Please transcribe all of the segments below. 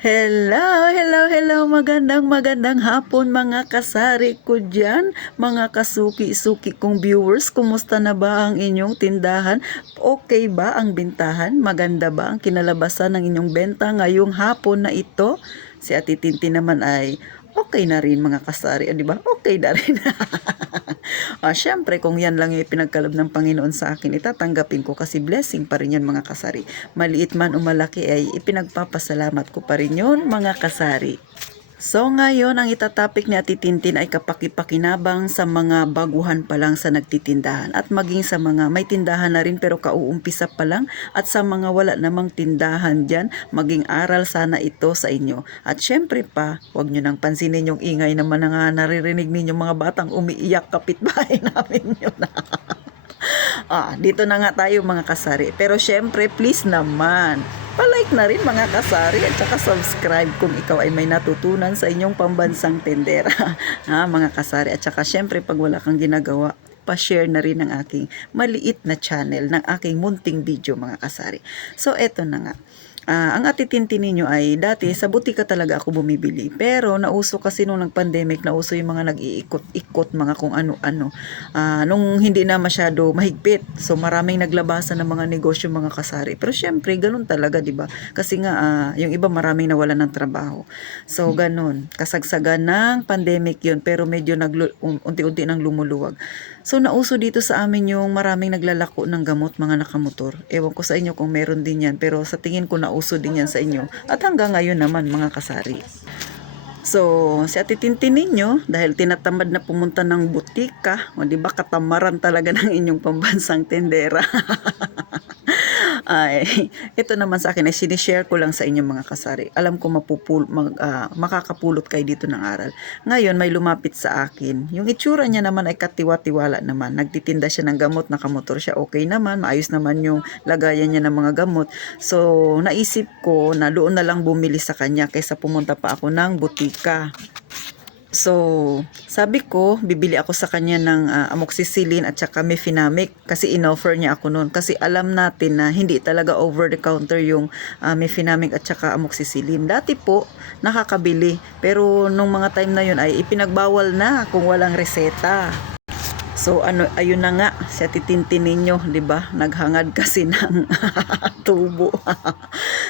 Hello, magandang hapon mga kasari ko dyan, mga kasuki-suki kong viewers, kumusta na ba ang inyong tindahan? Okay ba ang bintahan? Maganda ba ang kinalabasan ng inyong benta ngayong hapon na ito? Si Ate Tinti naman ay okay na rin mga kasari, di ba? Okay na rin. Syempre, kung yan lang yung pinagkaloob ng Panginoon sa akin, itatanggapin ko kasi blessing pa rin yan mga kasari. Maliit man o malaki ay ipinagpapasalamat ko pa rin yun mga kasari. So ngayon, ang itatopic ni Ate Tintin ay kapakipakinabang sa mga baguhan pa lang sa nagtitindahan at maging sa mga may tindahan na rin pero kauumpisa pa lang at sa mga wala namang tindahan dyan, maging aral sana ito sa inyo. At syempre pa, huwag nyo nang pansinin yung ingay naman na nga naririnig ninyo mga batang umiiyak kapitbahay namin yun. Dito na nga tayo mga kasari. Pero syempre, please naman, palike na rin mga kasari at saka subscribe kung ikaw ay may natutunan sa inyong pambansang tendera. Mga kasari. At saka syempre, pag wala kang ginagawa, pa-share na rin ng aking maliit na channel, ng aking munting video mga kasari. So, eto na nga. Ang atitintin ninyo ay dati sa butika talaga ako bumibili. Pero nauso kasi nung nag-pandemic, nauso yung mga nag-iikot-ikot, mga kung ano-ano. Nung hindi na masyado mahigpit. So maraming naglabasan ng mga negosyo mga kasari. Pero syempre, ganun talaga, di ba? Kasi nga, yung iba maraming nawalan ng trabaho. So ganun. Kasagsagan ng pandemic yun. Pero medyo unti-unti nang lumuluwag. So nauso dito sa amin yung maraming naglalako ng gamot, mga nakamotor. Ewan ko sa inyo kung meron din yan. Pero sa tingin ko nauso din yan sa inyo. At hanggang ngayon naman mga kasari. So, si Ate Tintin ninyo, dahil tinatamad na pumunta ng butika, o di ba katamaran talaga ng inyong pambansang tendera. Ay, ito naman sa akin ay sinishare ko lang sa inyo mga kasari. Alam ko makakapulot kayo dito ng aral. Ngayon may lumapit sa akin. Yung itsura niya naman ay katiwa-tiwala naman. Nagtitinda siya ng gamot, nakamotor siya, okay naman, maayos naman yung lagayan niya ng mga gamot. So, naisip ko na doon na lang bumili sa kanya kaysa pumunta pa ako ng butika. So, sabi ko, bibili ako sa kanya ng amoxicillin at saka mefenamic kasi inoffer niya ako noon. Kasi alam natin na hindi talaga over the counter yung mefenamic at saka amoxicillin. Dati po, nakakabili. Pero nung mga time na yun ay ipinagbawal na kung walang reseta. So ayun na nga, sa titintin ninyo, 'di ba? Naghangad kasi ng tubo.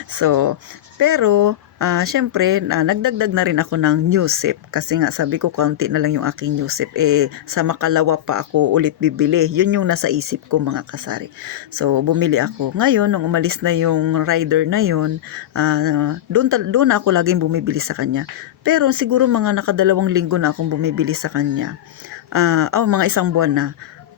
So, pero syempre, nagdagdag na rin ako ng Newsip kasi nga sabi ko konti na lang yung aking Newsip. Sa makalawa pa ako ulit bibili. Yun yung nasa isip ko mga kasari. So, bumili ako. Ngayon, nung umalis na yung rider na yun, doon ako laging bumibili sa kanya. Pero siguro mga nakadalawang linggo na akong bumibili sa kanya. Mga isang buwan na.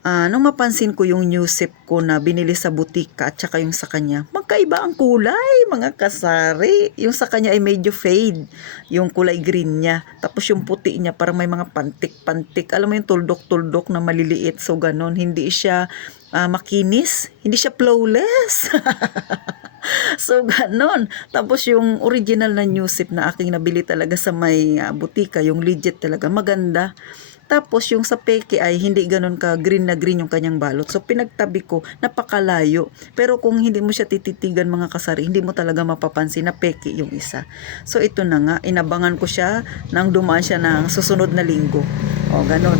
Nung mapansin ko yung Newsip ko na binili sa butika at saka yung sa kanya, magkaiba ang kulay, mga kasari. Yung sa kanya ay medyo fade, yung kulay green niya. Tapos yung puti niya parang may mga pantik-pantik. Alam mo yung tuldok-tuldok na maliliit. So ganon, hindi siya makinis, hindi siya flawless. So ganon. Tapos yung original na Newsip na aking nabili talaga sa may butika, yung legit talaga, maganda. Tapos yung sa peke ay hindi ganun ka green na green yung kanyang balot. So pinagtabi ko, napakalayo. Pero kung hindi mo siya tititigan mga kasari, hindi mo talaga mapapansin na peke yung isa. So ito na nga, inabangan ko siya nang dumaan siya ng susunod na linggo. Ganun.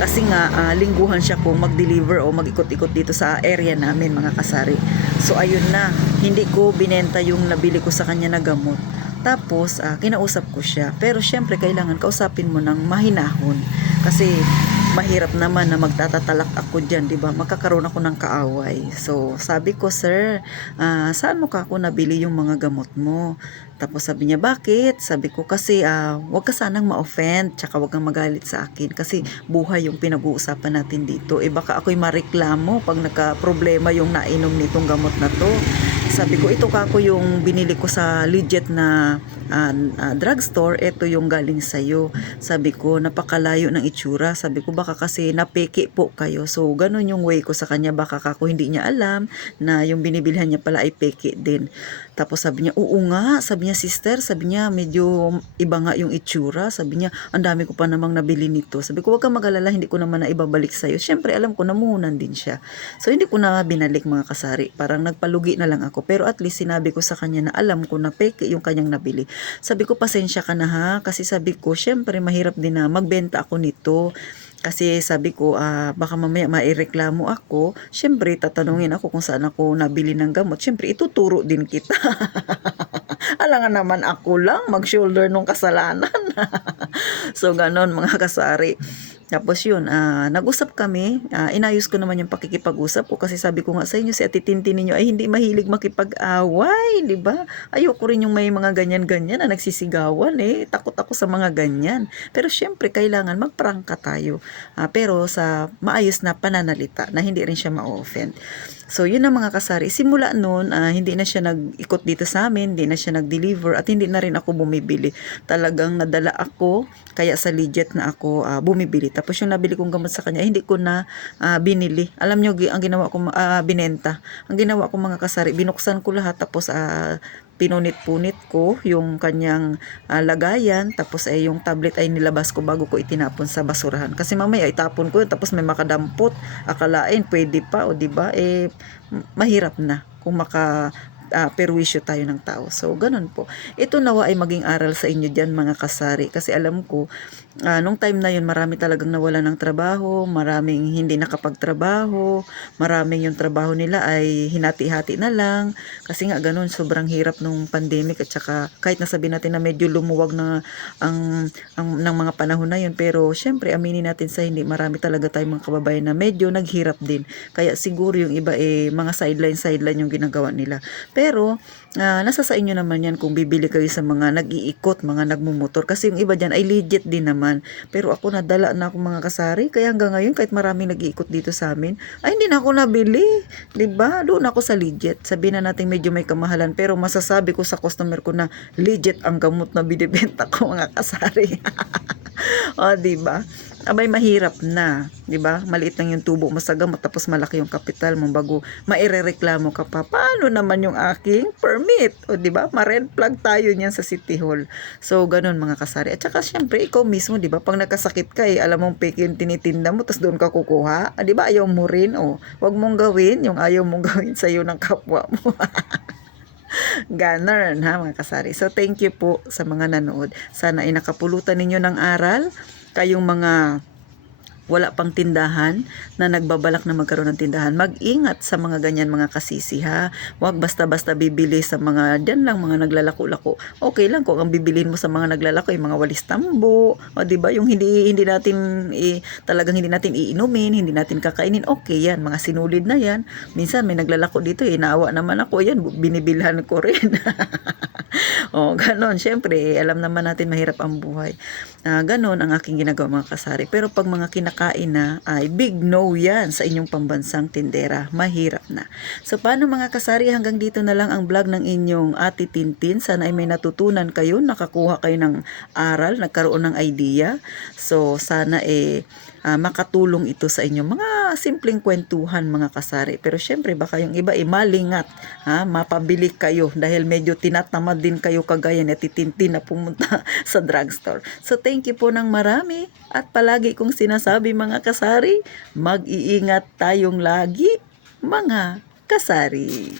Kasi nga lingguhan siya kung mag-deliver o mag-ikot-ikot dito sa area namin mga kasari. So ayun na, hindi ko binenta yung nabili ko sa kanya na gamot. Tapos, kinausap ko siya. Pero syempre, kailangan kausapin mo ng mahinahon. Kasi, mahirap naman na magtatatalak ako dyan, di ba? Magkakaroon ako ng kaaway. So, sabi ko, sir, saan mo ka ako nabili yung mga gamot mo? Tapos sabi niya, bakit? Sabi ko, kasi wag ka sanang ma-offend, tsaka wag kang magalit sa akin. Kasi buhay yung pinag-uusapan natin dito. Baka ako'y mareklamo pag nagka-problema yung nainom nitong gamot na to. Sabi ko, ito kako yung binili ko sa legit na drugstore, ito yung galing sa'yo. Sabi ko, napakalayo ng itsura. Sabi ko, baka kasi napeke po kayo. So, ganun yung way ko sa kanya. Baka kako hindi niya alam na yung binibilhan niya pala ay peke din. Tapos sabi niya, oo nga, sabi niya, sister, sabi niya, medyo iba nga yung itsura. Sabi niya, ang dami ko pa namang nabili nito. Sabi ko, wag kang mag-alala, hindi ko naman na ibabalik sa'yo. Siyempre, alam ko, namuhunan din siya. So, hindi ko na binalik mga kasari. Parang nagpalugi na lang ako. Pero at least sinabi ko sa kanya na alam ko na peke yung kanyang nabili. Sabi ko, pasensya ka na ha. Kasi sabi ko, siyempre, mahirap din na magbenta ako nito. Kasi sabi ko, baka mamaya maireklamo ako. Siyempre, tatanungin ako kung saan ako nabili ng gamot. Siyempre, ituturo din kita. Alangan naman ako lang mag-shoulder nung kasalanan. So, ganon mga kasari. Tapos yun, nag-usap kami, inayos ko naman yung pakikipag-usap ko kasi sabi ko nga sa inyo, si Ate Tintin ninyo ay hindi mahilig makipag-away, di ba? Ayoko rin yung may mga ganyan-ganyan na nagsisigawan eh. Takot ako sa mga ganyan. Pero syempre, kailangan magprangka tayo. Pero sa maayos na pananalita na hindi rin siya ma-offend. So, yun ang mga kasari. Simula noon, hindi na siya nag-ikot dito sa amin, hindi na siya nag-deliver, at hindi na rin ako bumibili. Talagang nadala ako, kaya sa legit na ako bumibili. Tapos yung nabili kong gamot sa kanya, hindi ko na binili. Alam nyo, ang ginawa ko, binenta. Ang ginawa ko mga kasari, binuksan ko lahat, tapos pinunit-punit ko yung kanyang lagayan, tapos yung tablet ay nilabas ko bago ko itinapon sa basurahan. Kasi mamaya itapon ko yun, tapos may makadampot, akalain pwede pa, o di ba? Mahirap na kung perwisyo tayo ng tao. So, ganun po. Ito nawa ay maging aral sa inyo dyan mga kasari. Kasi alam ko, nung time na yun, marami talagang nawala ng trabaho, maraming hindi nakapagtrabaho, maraming yung trabaho nila ay hinati-hati na lang. Kasi nga ganun, sobrang hirap nung pandemic at saka kahit nasabi natin na medyo lumuwag na ng mga panahon na yun. Pero syempre, aminin natin sa hindi, marami talaga tayong mga kababayan na medyo naghirap din. Kaya siguro yung iba mga sideline yung ginagawa nila. Pero, nasa sa inyo naman yan kung bibili kayo sa mga nag-iikot, mga nagmumotor. Kasi yung iba dyan ay legit din naman. Pero ako nadala na ako mga kasari. Kaya hanggang ngayon, kahit maraming nag-iikot dito sa amin, ay hindi na ako nabili. Diba? Doon ako sa legit. Sabihin na natin medyo may kamahalan. Pero masasabi ko sa customer ko na legit ang gamot na binibenta ko mga kasari. O, diba? Abay, mahirap na, 'di ba? Maliit lang yung tubo mo sa gamot tapos malaki yung kapital mo bago mairereklamo ka pa. Paano naman yung aking permit? O 'di ba? Ma-red flag tayo niyan sa City Hall. So, ganun mga kasari. At saka syempre ikaw mismo, 'di ba? Pag nagkasakit ka, alam mong fake yung tinitinda mo tapos doon ka kukuha. 'Di ba? Ayaw mo rin. Wag mong gawin yung ayaw mong gawin sa iyo ng kapwa mo. Ganon ha mga kasari. So, thank you po sa mga nanood. Sana ay nakapulutan ninyo ng aral. Kayong mga wala pang tindahan na nagbabalak na magkaroon ng tindahan, mag-ingat sa mga ganyan mga kasisi ha. Huwag basta-basta bibili sa mga dyan lang mga naglalako-lako. Okay lang kung ang bibilin mo sa mga naglalako yung mga walis tambo, o di ba yung hindi natin talagang hindi natin iinumin, hindi natin kakainin. Okay yan, mga sinulid na yan. Minsan may naglalako dito, naawa naman ako, yan binibilhan ko rin. Ganon. Siyempre, alam naman natin mahirap ang buhay. Ganon ang aking ginagawa mga kasari. Pero pag mga kinakain na, ay big no yan sa inyong pambansang tindera. Mahirap na. So, paano mga kasari, hanggang dito na lang ang vlog ng inyong Ate Tintin. Sana ay may natutunan kayo, nakakuha kayo ng aral, nagkaroon ng idea. So, sana makatulong ito sa inyo. Mga simpleng kwentuhan mga kasari. Pero syempre baka yung iba malingat, mapabili kayo dahil medyo tinatamad din kayo kagaya ni Titintin na pumunta sa drugstore. So thank you po ng marami at palagi kong sinasabi mga kasari, mag-iingat tayong lagi mga kasari.